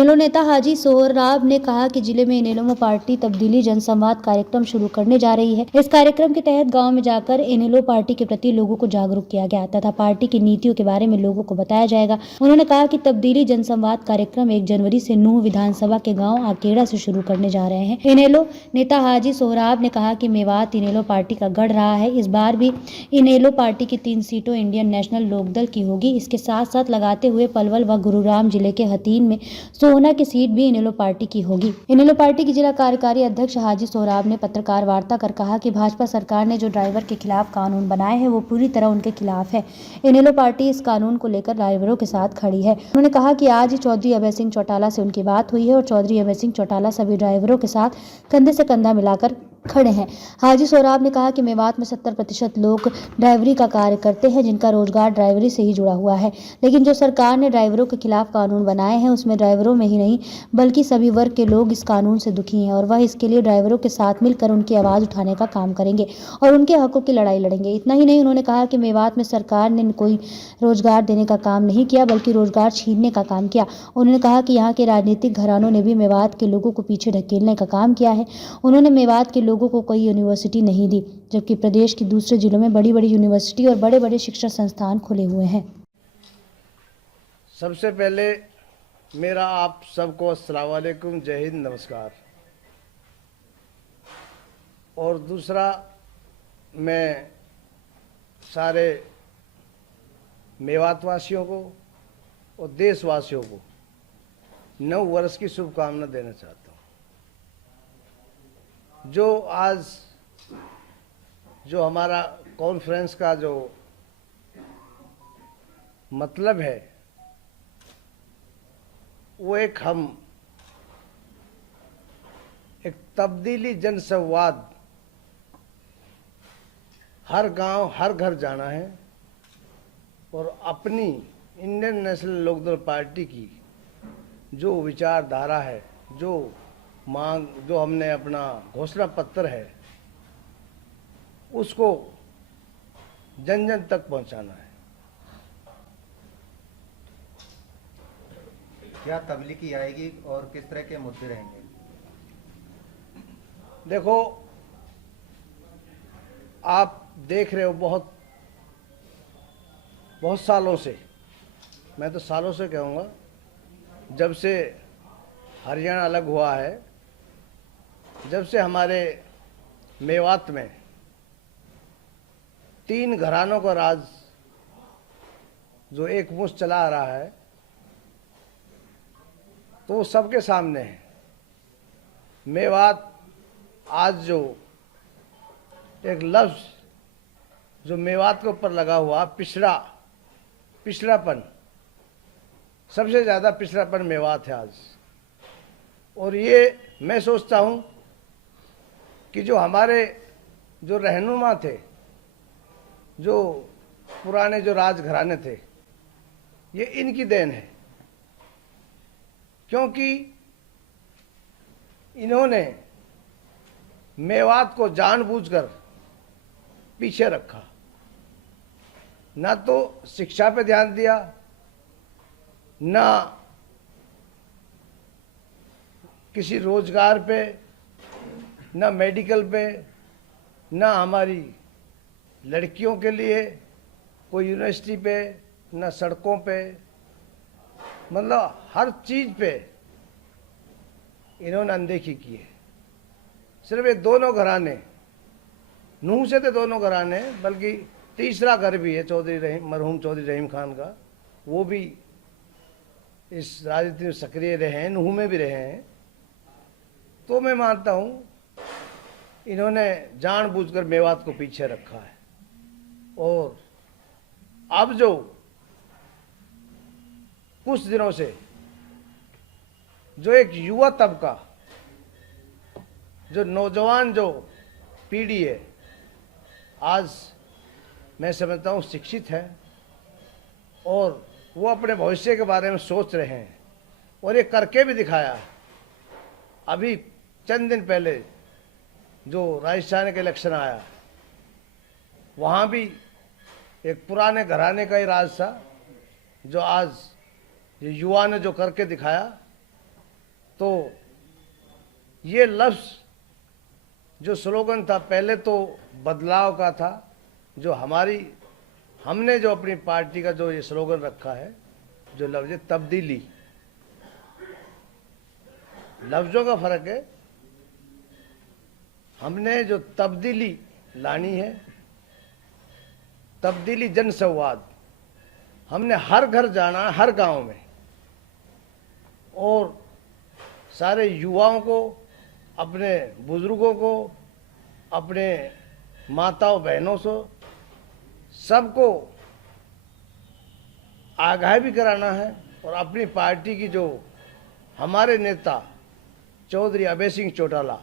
इनेलो नेता हाजी सोहराब ने कहा कि जिले में इनेलो पार्टी तब्दीली जनसंवाद कार्यक्रम शुरू करने जा रही है। इस कार्यक्रम के तहत गांव में जाकर इनेलो पार्टी के प्रति लोगों को जागरूक किया गया तथा पार्टी की नीतियों के बारे में लोगों को बताया जाएगा। उन्होंने कहा कि तब्दीली जनसंवाद कार्यक्रम 1 जनवरी से नूंह विधानसभा के गाँव आकेड़ा से शुरू करने जा रहे हैं। इनेलो नेता हाजी सोहराब ने कहा कि मेवात इनेलो पार्टी का गढ़ रहा है। इस बार भी इनेलो पार्टी की 3 सीटों इंडियन नेशनल लोकदल की होगी। इसके साथ साथ लगाते हुए पलवल व गुरुग्राम जिले के हथीन में सोहना की सीट भी इनेलो पार्टी की होगी। इनेलो पार्टी की जिला कार्यकारी अध्यक्ष हाजी सोहराब ने पत्रकार वार्ता कर कहा कि भाजपा सरकार ने जो ड्राइवर के खिलाफ कानून बनाए हैं वो पूरी तरह उनके खिलाफ है। इनेलो पार्टी इस कानून को लेकर ड्राइवरों के साथ खड़ी है। उन्होंने कहा कि आज ही चौधरी अभय सिंह चौटाला से उनकी बात हुई है और चौधरी अभय सिंह चौटाला सभी ड्राइवरों के साथ कंधे से कंधा मिलाकर खड़े हैं। हाजी सोहराब ने कहा कि मेवात में 70% लोग ड्राइवरी का कार्य करते हैं जिनका रोजगार ड्राइवरी से ही जुड़ा हुआ है, लेकिन जो सरकार ने ड्राइवरों के खिलाफ कानून बनाए हैं उसमें ड्राइवरों में ही नहीं बल्कि सभी वर्ग के लोग इस कानून से दुखी हैं और वह इसके लिए ड्राइवरों के साथ मिलकर उनकी आवाज़ उठाने का काम करेंगे और उनके हकों की लड़ाई लड़ेंगे। इतना ही नहीं, उन्होंने कहा कि मेवात में सरकार ने कोई रोजगार देने का काम नहीं किया बल्कि रोजगार छीनने का काम किया। उन्होंने कहा कि यहाँ के राजनीतिक घरानों ने भी मेवात के लोगों को पीछे ढकेलने का काम किया है। उन्होंने मेवात के लोगों को कोई यूनिवर्सिटी नहीं दी, जबकि प्रदेश के दूसरे जिलों में बड़ी बड़ी यूनिवर्सिटी और बड़े बड़े शिक्षा संस्थान खुले हुए हैं। सबसे पहले मेरा आप सबको अस्सलाम वालेकुम, जय हिंद, नमस्कार। और दूसरा, मैं सारे मेवातवासियों को और देशवासियों को नव वर्ष की शुभकामना देना चाहता हूँ। जो हमारा कॉन्फ्रेंस का जो मतलब है वो एक तब्दीली जनसंवाद, हर गांव हर घर जाना है और अपनी इंडियन नेशनल लोकदल पार्टी की जो विचारधारा है, जो मांग, जो हमने अपना घोषणा पत्र है, उसको जन जन तक पहुंचाना है। क्या तब्लीगी आएगी और किस तरह के मुद्दे रहेंगे? देखो, आप देख रहे हो बहुत सालों से, मैं तो सालों से कहूँगा, जब से हरियाणा अलग हुआ है, जब से हमारे मेवात में 3 घरानों का राज जो एक मुश्त चला आ रहा है, तो वो सबके सामने है। मेवात आज जो एक लफ्ज़ जो मेवात के ऊपर लगा हुआ पिछड़ापन, सबसे ज़्यादा पिछड़ापन मेवात है आज। और ये मैं सोचता हूँ कि जो हमारे जो रहनुमा थे, जो पुराने जो राजघराने थे, ये इनकी देन है, क्योंकि इन्होंने मेवात को जानबूझकर पीछे रखा। ना तो शिक्षा पे ध्यान दिया, ना किसी रोजगार पे, ना मेडिकल पे, ना हमारी लड़कियों के लिए कोई यूनिवर्सिटी पे, ना सड़कों पे, मतलब हर चीज़ पे इन्होंने अनदेखी की है। सिर्फ ये दोनों घराने, नूह से तो दोनों घराने, बल्कि तीसरा घर भी है मरहूम चौधरी रहीम खान का, वो भी इस राजनीति में सक्रिय रहे हैं, नूह में भी रहे हैं। तो मैं मानता हूँ इन्होंने जानबूझकर मेवात को पीछे रखा है। और अब जो कुछ दिनों से जो एक युवा तबका, जो नौजवान जो पीढ़ी है, आज मैं समझता हूँ शिक्षित है और वो अपने भविष्य के बारे में सोच रहे हैं और ये करके भी दिखाया। अभी चंद दिन पहले जो राजस्थान का इलेक्शन आया, वहाँ भी एक पुराने घराने का ही राज था, जो आज ये युवा ने जो करके दिखाया तो ये लफ्ज़ जो स्लोगन था पहले तो बदलाव का था, जो हमने जो अपनी पार्टी का जो ये स्लोगन रखा है, जो लफ्ज़ तब्दीली, लफ्ज़ों का फ़र्क है। हमने जो तब्दीली लानी है, तब्दीली जन संवाद, हमने हर घर जाना है, हर गांव में, और सारे युवाओं को, अपने बुजुर्गों को, अपने माताओं बहनों से सबको आगाह भी कराना है। और अपनी पार्टी की जो हमारे नेता चौधरी अभय सिंह चौटाला,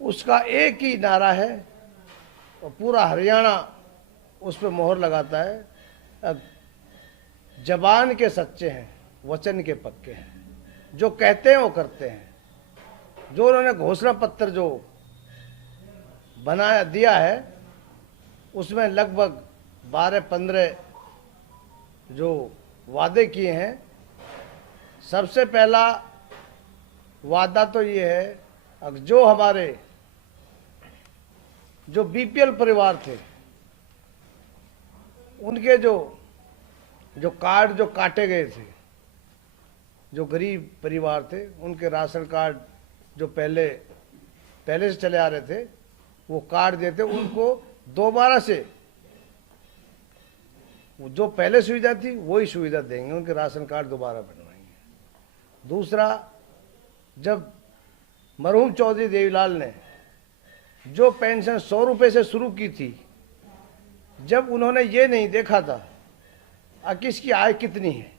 उसका एक ही नारा है और पूरा हरियाणा उस पर मोहर लगाता है, जबान के सच्चे हैं, वचन के पक्के हैं, जो कहते हैं वो करते हैं। जो उन्होंने घोषणा पत्र जो बनाया दिया है, उसमें लगभग 12-15 जो वादे किए हैं। सबसे पहला वादा तो ये है, अब जो हमारे जो बीपीएल परिवार थे, उनके जो कार्ड जो काटे गए थे, जो गरीब परिवार थे, उनके राशन कार्ड जो पहले से चले आ रहे थे, वो कार्ड देते, उनको दोबारा से जो पहले सुविधा थी वही सुविधा देंगे, उनके राशन कार्ड दोबारा बनवाएंगे। दूसरा, जब मरहूम चौधरी देवीलाल ने जो पेंशन 100 रुपये से शुरू की थी, जब उन्होंने ये नहीं देखा था कि इसकी आय कितनी है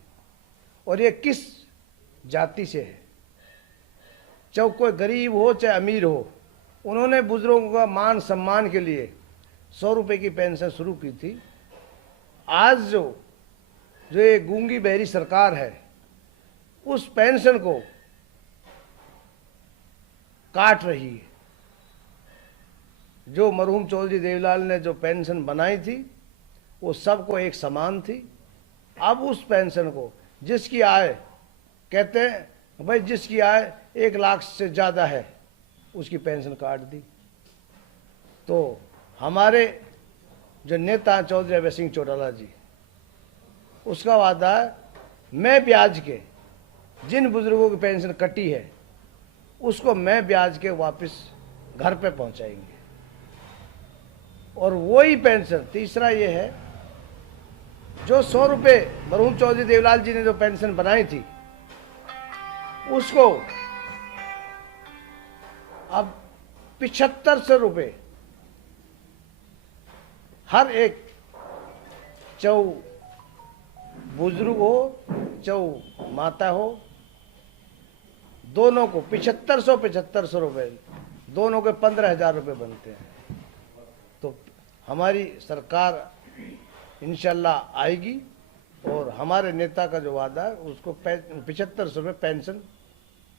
और ये किस जाति से है, चाहे कोई गरीब हो चाहे अमीर हो, उन्होंने बुजुर्गों का मान सम्मान के लिए 100 रुपये की पेंशन शुरू की थी। आज जो ये गूंगी बहरी सरकार है, उस पेंशन को काट रही है। जो मरहूम चौधरी देवीलाल ने जो पेंशन बनाई थी, वो सबको एक समान थी। अब उस पेंशन को जिसकी आय, कहते हैं भाई जिसकी आय 1 लाख से ज़्यादा है, उसकी पेंशन काट दी। तो हमारे जो नेता चौधरी अभय सिंह चौटाला जी, उसका वादा है, मैं ब्याज के जिन बुजुर्गों की पेंशन कटी है, उसको मैं ब्याज के वापस घर पे पहुंचाएंगे। और वही पेंशन, तीसरा ये है, जो 100 रुपये मरहूम चौधरी देवीलाल जी ने जो पेंशन बनाई थी, उसको अब 7500 रुपये हर एक, चाहे बुजुर्ग हो चाहे माता हो, दोनों को 7500 रुपये, दोनों के 15,000 रुपये बनते हैं। तो हमारी सरकार इंशाल्लाह आएगी और हमारे नेता का जो वादा है, उसको 7500 रुपये पेंशन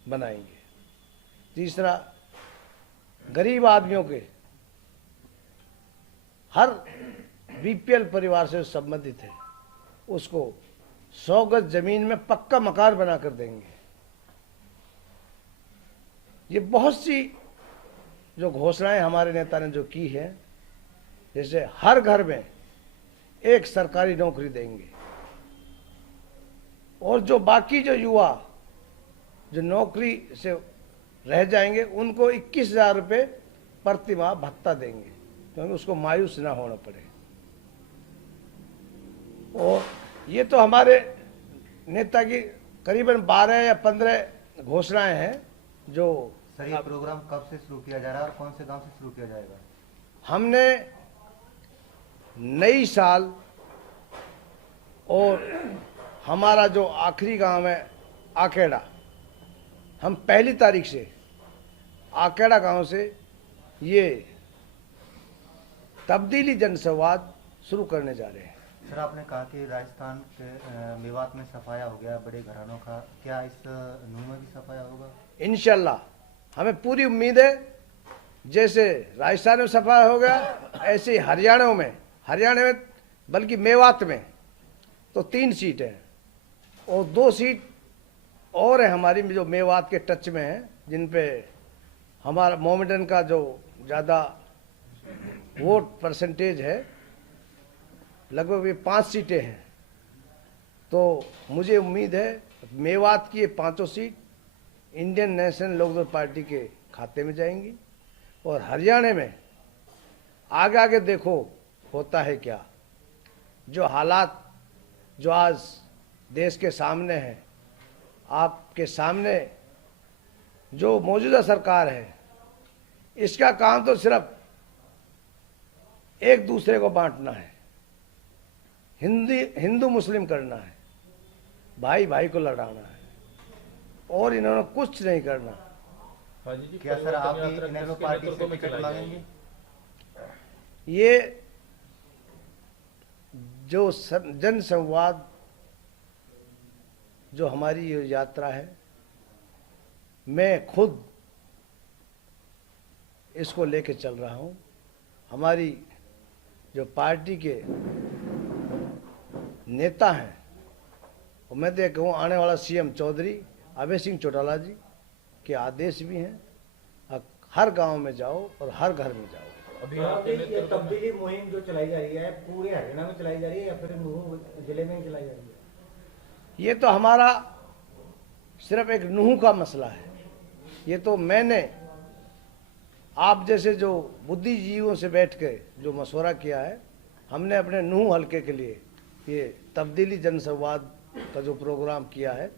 बनाएंगे। तीसरा, गरीब आदमियों के, हर बीपीएल परिवार से संबंधित है, उसको 100 गज जमीन में पक्का मकान बनाकर देंगे। ये बहुत सी जो घोषणाएं हमारे नेता ने जो की है, जैसे हर घर में एक सरकारी नौकरी देंगे, और जो बाकी जो युवा जो नौकरी से रह जाएंगे, उनको 21,000 रुपये प्रति माह भत्ता देंगे, क्योंकि उसको मायूस ना होना पड़े। और ये तो हमारे नेता की करीबन 12 या 15 घोषणाएं हैं। जो सर, ये प्रोग्राम कब से शुरू किया जा रहा है और कौन से गांव से शुरू किया जाएगा? हमने नई साल और हमारा जो आखिरी गांव है आकेड़ा, हम 1 तारीख से आकेड़ा गांव से ये तब्दीली जनसंवाद शुरू करने जा रहे हैं। सर, आपने कहा कि राजस्थान के मेवात में सफाया हो गया बड़े घरानों का, क्या इस नूह में भी सफाया होगा? इंशाल्लाह हमें पूरी उम्मीद है, जैसे राजस्थान में सफाया हो गया, ऐसे ही हरियाणा में बल्कि मेवात में तो 3 सीट है और 2 सीट और है हमारी जो मेवात के टच में है, जिन पे हमारा मोमेडन का जो ज़्यादा वोट परसेंटेज है, लगभग ये 5 सीटें हैं। तो मुझे उम्मीद है मेवात की ये 5 seat Indian National Lokdal party के खाते में जाएंगी। और हरियाणा में आगे आगे देखो होता है क्या। जो हालात जो आज देश के सामने है, आपके सामने जो मौजूदा सरकार है, इसका काम तो सिर्फ एक दूसरे को बांटना है, हिंदू मुस्लिम करना है, भाई भाई को लड़ाना है, और इन्होंने कुछ नहीं करना। क्या सर आप भी इनेलो पार्टी से टिकट मांगेंगे? ये जो जन संवाद जो हमारी ये यात्रा है, मैं खुद इसको लेके चल रहा हूँ। हमारी जो पार्टी के नेता हैं, और मैं तो कहूँ आने वाला सीएम चौधरी अभय सिंह चौटाला जी के आदेश भी हैं, हर गांव में जाओ और हर घर में जाओ। ये तब्दीली मुहिम जो चलाई जा रही है पूरे हरियाणा में चलाई जा रही है या फिर नूह जिले में ही चलाई जा रही है? ये तो हमारा सिर्फ एक नूह का मसला है। ये तो मैंने आप जैसे जो बुद्धिजीवियों से बैठ के जो मशवरा किया है, हमने अपने नूह हलके के लिए ये तब्दीली जनसंवाद का जो प्रोग्राम किया है,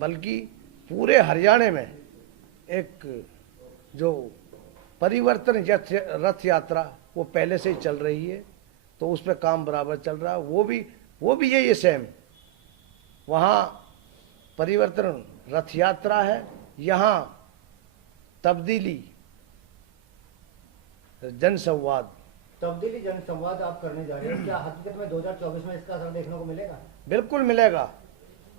बल्कि पूरे हरियाणा में एक जो परिवर्तन रथ यात्रा वो पहले से ही चल रही है, तो उस पर काम बराबर चल रहा है। वो भी यही सेम, वहाँ परिवर्तन रथ यात्रा है, यहाँ तब्दीली जनसंवाद। तब्दीली जनसंवाद आप करने जा रहे हैं, क्या हकीकत में 2024 में इसका असर देखने को मिलेगा? बिल्कुल मिलेगा,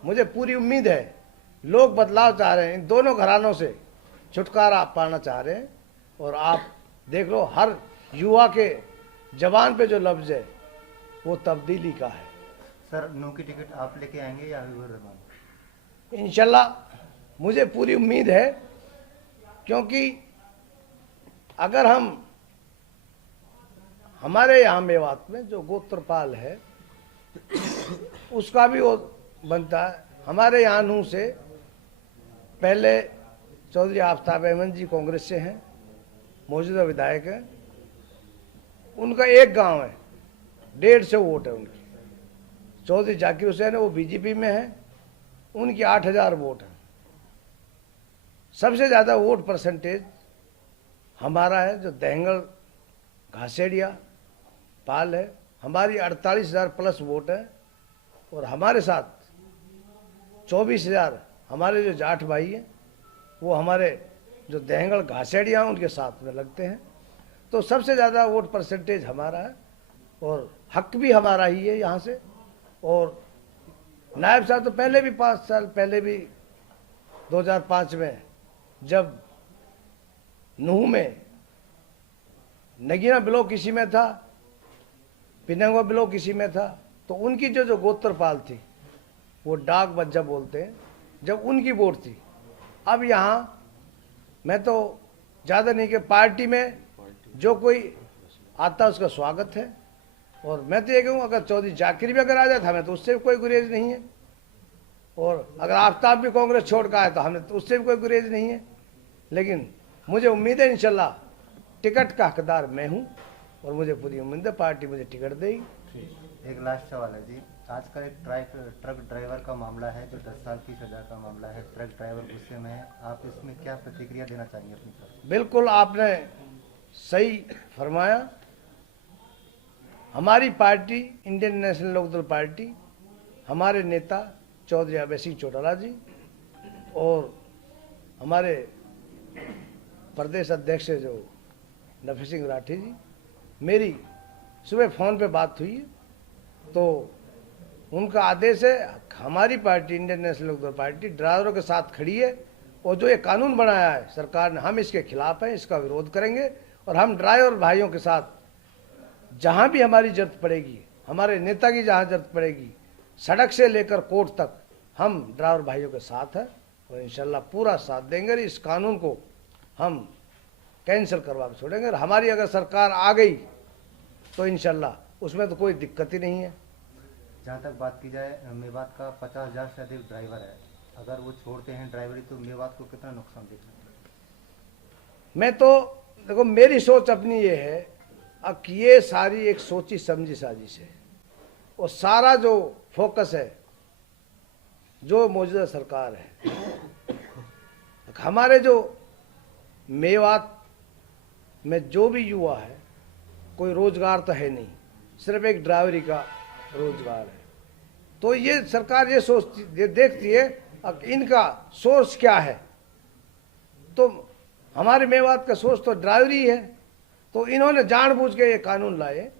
मुझे पूरी उम्मीद है। लोग बदलाव चाह रहे हैं, इन दोनों घरानों से छुटकारा पाना चाह रहे हैं। और आप देख लो, हर युवा के जबान पे जो लफ्ज है वो तब्दीली का है। सर नू की टिकट आप लेके आएंगे या अभी रहमान? इंशाल्लाह मुझे पूरी उम्मीद है, क्योंकि अगर हमारे यहाँ मेवात में जो गोत्रपाल है उसका भी वो बनता है। हमारे यहाँ नूह से पहले चौधरी आफ्ताब अहमद जी कांग्रेस से हैं, मौजूदा विधायक हैं। उनका एक गांव है, 150 वोट है उनकी। चौधरी जाकिर हुसैन है, वो बीजेपी में है, उनकी 8000 वोट है। सबसे ज़्यादा वोट परसेंटेज हमारा है, जो दहंगल घासेड़िया पाल है, हमारी 48,000 प्लस वोट है। और हमारे साथ 24,000 हमारे जो जाट भाई हैं, वो हमारे जो दहंगल घासेड़िया उनके साथ में लगते हैं। तो सबसे ज़्यादा वोट परसेंटेज हमारा है, और हक भी हमारा ही है यहाँ से। और नायब साहब तो पहले भी 5 साल पहले भी 2005 में जब नूह में नगीना ब्लॉक इसी में था, पिनंगवा ब्लॉक इसी में था, तो उनकी जो गोत्रपाल थी, वो डाक बज्जा बोलते हैं, जब उनकी वोट थी। अब यहाँ मैं तो ज़्यादा नहीं कि पार्टी में जो कोई आता उसका स्वागत है। और मैं तो ये कहूँ, अगर चौधरी जाकिर भी अगर आ जाता, हमें तो उससे भी कोई गुरेज नहीं है। और अगर आफ्ताब भी कांग्रेस छोड़ कर आए तो हमें तो उससे भी कोई गुरेज नहीं है। लेकिन मुझे उम्मीद है इंशाल्लाह टिकट का हकदार मैं हूँ, और मुझे पूरी उम्मीद है पार्टी मुझे टिकट देगी। एक लास्ट सवाल है जी, आज का एक ट्रक ड्राइवर का मामला है जो 10 साल की सजा का मामला है। ट्रक ड्राइवर गुस्से में है, आप इसमें क्या प्रतिक्रिया देना चाहेंगे अपनी तरफ? बिल्कुल आपने सही फरमाया। हमारी party Indian National Lokdal party, हमारे नेता चौधरी अभय सिंह चौटाला जी और हमारे प्रदेश अध्यक्ष जो नफी सिंह राठी जी, मेरी सुबह फ़ोन पे बात हुई, तो उनका आदेश है हमारी party Indian National Lokdal party ड्राइवरों के साथ खड़ी है। और जो ये कानून बनाया है सरकार ने, हम इसके खिलाफ हैं, इसका विरोध करेंगे। और हम ड्राइवर भाइयों के साथ जहाँ भी हमारी जरूरत पड़ेगी, हमारे नेता की जहाँ जरूरत पड़ेगी, सड़क से लेकर कोर्ट तक हम ड्राइवर भाइयों के साथ हैं और इंशाल्लाह पूरा साथ देंगे। इस कानून को हम कैंसिल करवा के छोड़ेंगे और हमारी अगर सरकार आ गई तो इंशाल्लाह उसमें तो कोई दिक्कत ही नहीं है। जहाँ तक बात की जाए, मेवात का 50,000 से अधिक ड्राइवर है, अगर वो छोड़ते हैं ड्राइवरी तो मेवात को कितना नुकसान दिखता है? मैं तो देखो, मेरी सोच अपनी ये है अब कि ये सारी एक सोची समझी साजिश है और सारा जो फोकस है जो मौजूदा सरकार है, हमारे जो मेवात में जो भी युवा है कोई रोजगार तो है नहीं, सिर्फ एक ड्राइवरी का रोजगार है। तो ये सरकार ये सोचती, ये देखती है अब इनका सोर्स क्या है, तो हमारे मेवात का सोर्स तो ड्राइवरी है। तो इन्होंने जानबूझ के ये कानून लाए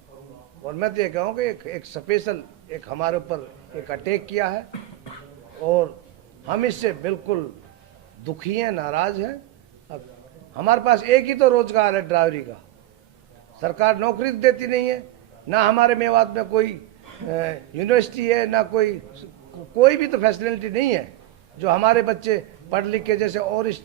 और मैं तो ये कहूँ कि एक स्पेशल एक हमारे ऊपर एक अटैक किया है और हम इससे बिल्कुल दुखी हैं, नाराज हैं। अब हमारे पास एक ही तो रोजगार है ड्राइवरी का, सरकार नौकरी देती नहीं है, ना हमारे मेवात में कोई यूनिवर्सिटी है, ना कोई भी तो फैसिलिटी नहीं है जो हमारे बच्चे पढ़ लिख के, जैसे और इस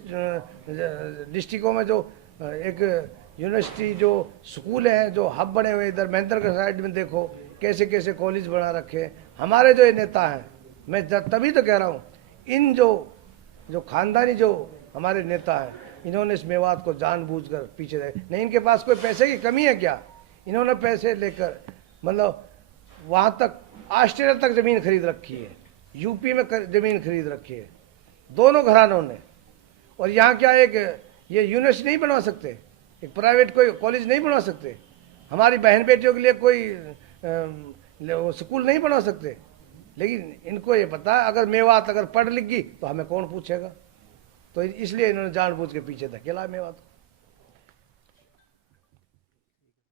डिस्ट्रिक्टों में जो एक यूनिवर्सिटी जो स्कूल हैं जो हब बने हुए, इधर महेंद्र के साइड में देखो कैसे कैसे कॉलेज बना रखे। हमारे जो ये नेता हैं, मैं तभी तो कह रहा हूँ, इन जो खानदानी जो हमारे नेता हैं, इन्होंने इस मेवात को जानबूझकर पीछे रहे। नहीं, इनके पास कोई पैसे की कमी है क्या? इन्होंने पैसे लेकर मतलब वहाँ तक ऑस्ट्रेलिया तक ज़मीन खरीद रखी है, यूपी में ज़मीन खरीद रखी है दोनों घरानों ने। और यहाँ क्या एक ये यूनिवर्सिटी नहीं बनवा सकते, एक प्राइवेट कोई कॉलेज नहीं बनवा सकते, हमारी बहन बेटियों के लिए कोई स्कूल नहीं बनवा सकते। लेकिन इनको ये पता है अगर मेवात अगर पढ़ लिख गई तो हमें कौन पूछेगा, तो इसलिए इन्होंने जानबूझ के पीछे धकेला मेवात को।